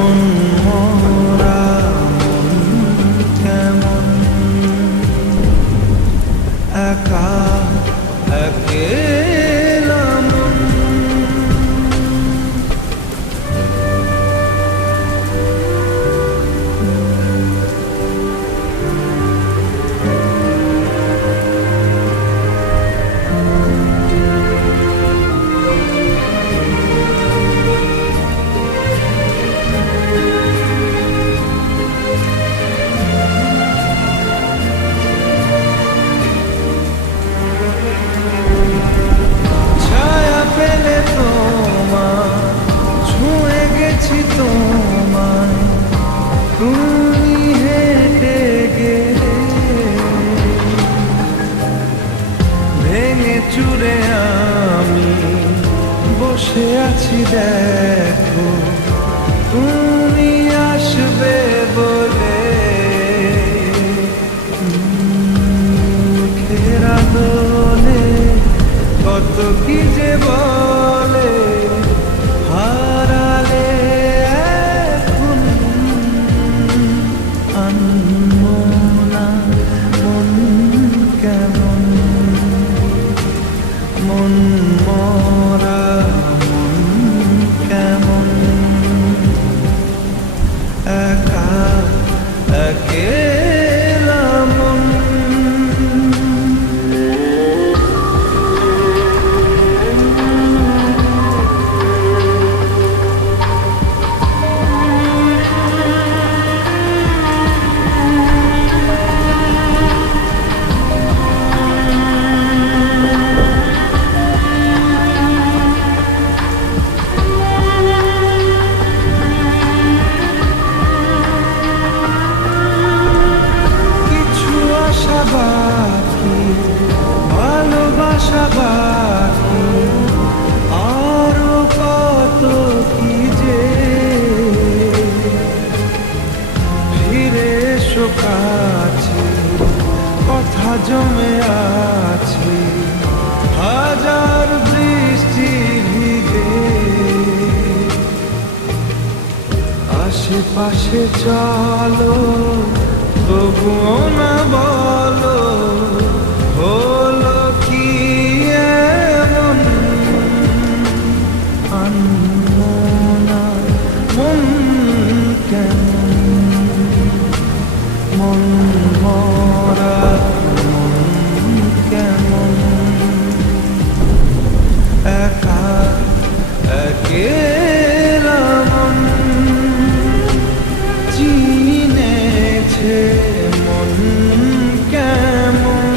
মন মরা কেমন একা একেলা মন। ছায়া পেলে তোমার ছুঁয়ে গেছি তোমায়, তুমি হেঁটে গেলে ভেঙে চুরে আমি বসে আছি দেখো, তুমি আসবে বলে খেরা দোলে কত কি যে বলে হারালে এখন আনমনা মন কেমন মন মরা মন কেমন একা একেলা মন। বাকি ভালোবাসা বাকি আরো কত কি যে ফিরে এসো কাছে, কথা জমে আছে হাজার বৃষ্টি ভিজে, আশেপাশে চলো তবুও না বলো হলো কি এমন আনমনা মন কেমন মন মরা মন কেমন একা একেলা মন চিনেছে মন কেমন